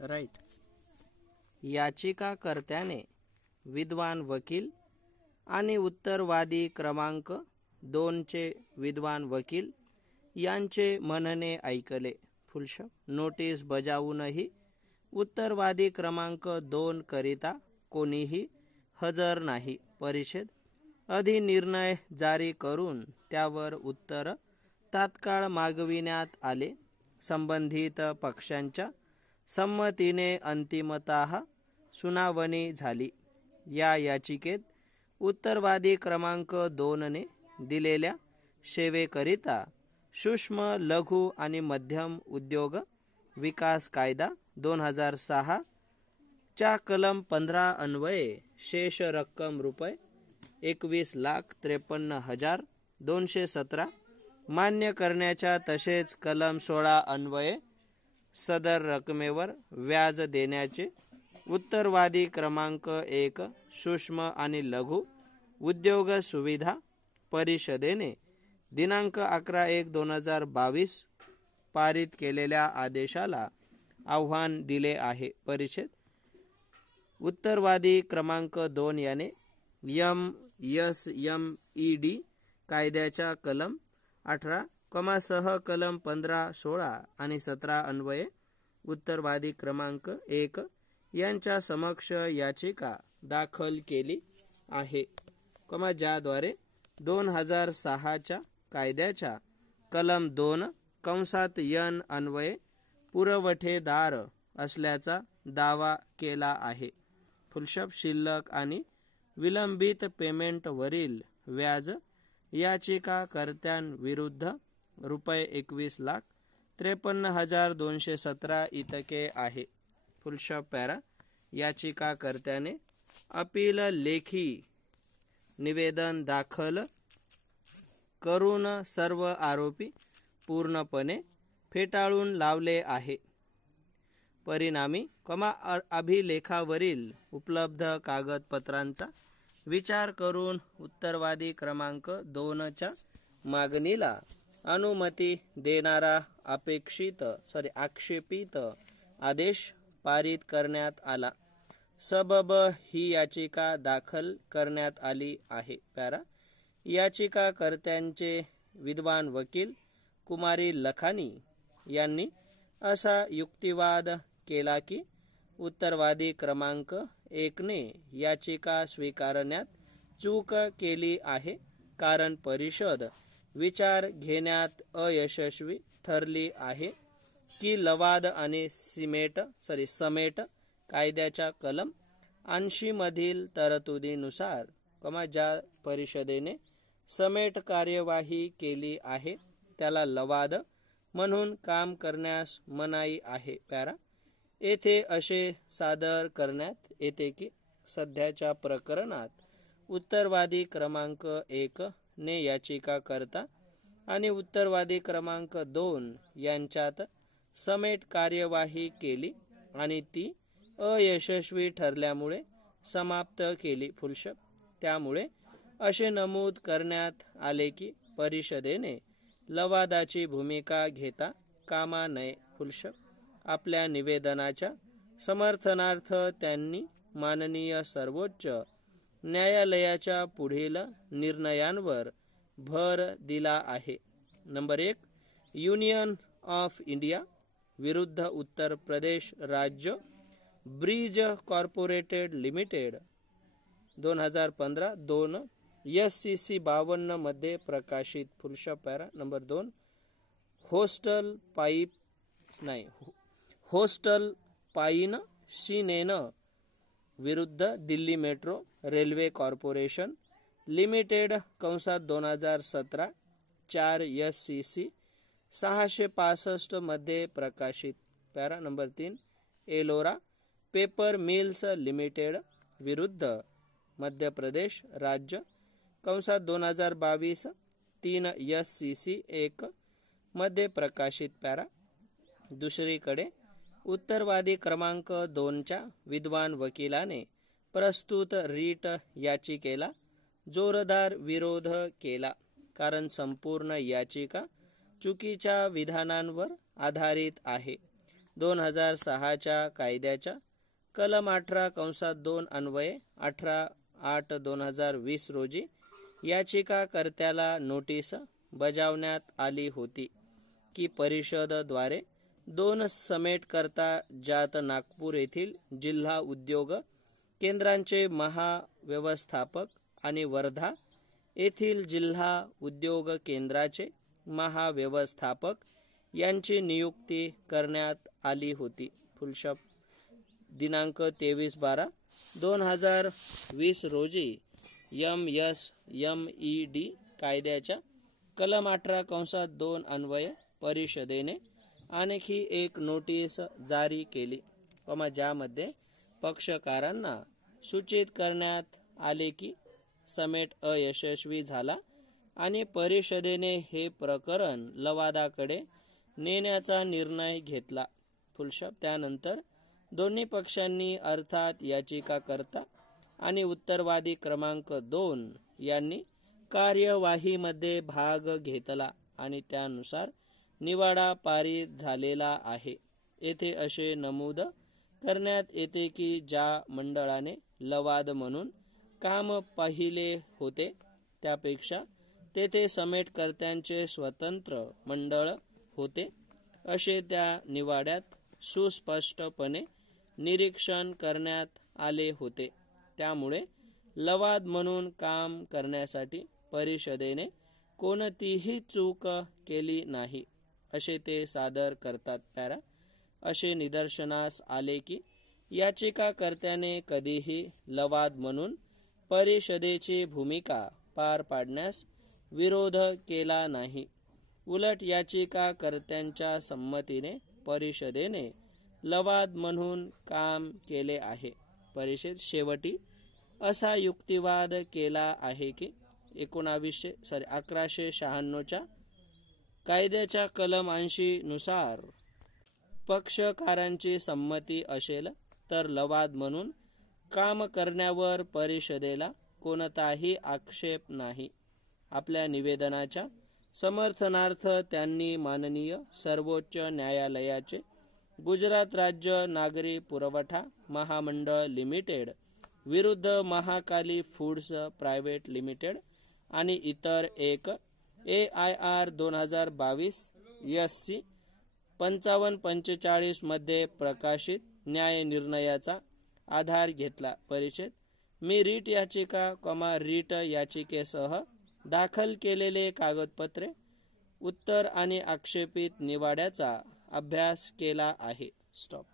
Right. याचिकाकर्त्याने विद्वान वकील आणि उत्तरवादी क्रमांक 2 चे विद्वान वकील यांचे म्हणणे ऐकले। फुलशॉप। नोटीस बजावूनही उत्तरवादी क्रमांक 2 करिता कोणीही हजर नाही। परिषद अधिनिर्णय जारी करून त्यावर उत्तर तात्काळ मागविण्यात आले। संबंधित पक्षांच्या संमतीने अंतिमतः सुनावणी झाली। या याचिकेत उत्तरवादी क्रमांक 2 ने दिलेल्या सेवेकरिता सूक्ष्म लघु आणि मध्यम उद्योग विकास कायदा 2006 च्या कलम 15 अन्वये शेष रक्कम रुपये 21,53,217 मान्य करण्याच्या तसेच कलम 16 अन्वये सदर रकमेवर व्याज देण्याचे उत्तरवादी क्रमांक 1 सूक्ष्म आणि लघु उद्योग सुविधा परिषदेने दिनांक 11/1/2022 पारित केलेल्या आदेशाला आव्हान दिले आहे। परिषद उत्तरवादी क्रमांक 2 याने MSMED कायद्याच्या कलम 18 सह कलम 15, 16 आणि 17 अन्वये उत्तरवादी क्रमांक 1 यांच्या समक्ष याचिका दाखल केली आहे, ज्याद्वारे 2006 च्या कायद्याच्या कलम 2 अन्वये पुरवठेदार असल्याचा दावा केला आहे। फुलशॉप। शिल्लक आणि विलंबित पेमेंटवरील व्याज याचिकाकर्त्यांविरुद्ध रुपये 21,53,217 इतके आहे। फुलशॉप पॅरा। याचिकाकर्त्याने अपील लेखी निवेदन दाखल करून सर्व आरोपी पूर्णपणे फेटाळून लावले आहे। परिणामी अभिलेखावरील उपलब्ध कागदपत्रांचा विचार करून उत्तरवादी क्रमांक 2 च्या मागणीला अनुमती देणारा आक्षेपित आदेश पारित करण्यात आला। सबब ही याचिका दाखल करण्यात आली आहे। पॅरा। याचिकाकर्त्यांचे विद्वान वकील कुमारी लखानी यांनी असा युक्तिवाद केला की उत्तरवादी क्रमांक 1 ने याचिका स्वीकारण्यात चूक केली आहे, कारण परिषद विचार घेण्यात अयशस्वी ठरली आहे की लवाद आणि समेट कायद्याच्या कलम 80 मधील तरतुदीनुसार, ज्या परिषदेने समेट कार्यवाही केली आहे त्याला लवाद म्हणून काम करण्यास मनाई आहे। पॅरा। येथे असे सादर करण्यात येते की सध्याच्या प्रकरणात उत्तरवादी क्रमांक 1 ने याचिकाकर्ता आणि उत्तरवादी क्रमांक 2 यांच्यात समेट कार्यवाही केली आणि ती अयशस्वी ठरल्यामुळे समाप्त केली। फुलशॉप। त्यामुळे असे नमूद करण्यात आले की परिषदेने लवादाची भूमिका घेता कामा नये। फुलशॉप। आपल्या निवेदनाच्या समर्थनार्थ त्यांनी माननीय सर्वोच्च न्यायालयाच्या पुढील निर्णयांवर भर दिला आहे। नंबर 1, युनियन ऑफ इंडिया विरुद्ध उत्तर प्रदेश राज्य ब्रिज कॉर्पोरेटेड लिमिटेड 2015 2 SCC 52 मध्ये प्रकाशित। फुलशॉप पॅरा। नंबर 2, होस्टल पाइन शिनेन विरुद्ध Delhi metro railway corporation limited 2017 4 SCC 665 मध्ये प्रकाशित। Para. Number 3, Ellora paper mills limited विरुद्ध मध्य प्रदेश राज्य 2022 3 SCC 1 मध्ये प्रकाशित। पॅरा। दुसरीकडे उत्तरवादी क्रमांक 2 च्या विद्वान वकिलाने प्रस्तुत रीट याचिकेला जोरदार विरोध केला, कारण संपूर्ण याचिका चुकीच्या विधानांवर आधारित आहे। 2006च्या कायद्याच्या कलम 18(2) अन्वये 18/8/2020 रोजी याचिकाकर्त्याला नोटीस बजावण्यात आली होती की परिषदेद्वारे 2 समेट करता ज्यात नागपूर येथील जिल्हा उद्योग केंद्रांचे महाव्यवस्थापक आणि वर्धा येथील जिल्हा उद्योग केंद्राचे महाव्यवस्थापक यांची नियुक्ती करण्यात आली होती. फुलशॉप दिनांक 23/12/2020 रोजी MSMED कायद्याच्या कलम 18(2) अन्वये परिषदेने आणखी एक नोटीस जारी केली, ज्यामध्ये पक्षकारांना सूचित करण्यात आले की समेट अयशस्वी झाला आणि परिषदेने हे प्रकरण लवादाकडे नेण्याचा निर्णय घेतला. फुलशॉप त्यानंतर दोन्ही पक्षांनी अर्थात याचिकाकर्ता आणि उत्तरवादी क्रमांक 2 यांनी कार्यवाहीमध्ये भाग घेतला आणि त्यानुसार निवाडा पारित झालेला आहे. येथे असे नमूद करण्यात येते की ज्या मंडळाने लवाद म्हणून काम पाहिले होते त्यापेक्षा तेथे समेटकर्त्यांचे स्वतंत्र मंडळ होते असे त्या निवाड्यात सुस्पष्टपणे निरीक्षण करण्यात आले होते. त्यामुळे लवाद म्हणून काम करण्यासाठी परिषदेने कोणतीही चूक केली नाही असे ते सादर करतात. असे निदर्शनास आले की याचिकाकर्त्याने कधीही लवाद म्हणून परिषदेची भूमिका पार पाडण्यास विरोध केला नाही. उलट याचिकाकर्त्यांच्या संमतीने परिषदेने लवाद म्हणून काम केले आहे. परिषद शेवटी असा युक्तिवाद केला आहे की 1196च्या कायद्याच्या कलम 80 नुसार पक्षकारांची संमती असेल तर लवाद म्हणून काम करण्यावर परिषदेला कोणताही आक्षेप नाही. आपल्या निवेदनाच्या समर्थनार्थ त्यांनी माननीय सर्वोच्च न्यायालयाचे गुजरात राज्य नागरी पुरवठा महामंडळ लिमिटेड विरुद्ध महाकाली फूड्स प्रायव्हेट लिमिटेड आणि इतर एक AIR 2022 SC 5545 मध्ये प्रकाशित न्याय निर्णयाचा आधार घेतला. परिषद मी रीट याचिका रीट याचिकेसह दाखल केलेले कागदपत्रे उत्तर आणि आक्षेपित निवाड्याचा अभ्यास केला आहे. स्टॉप.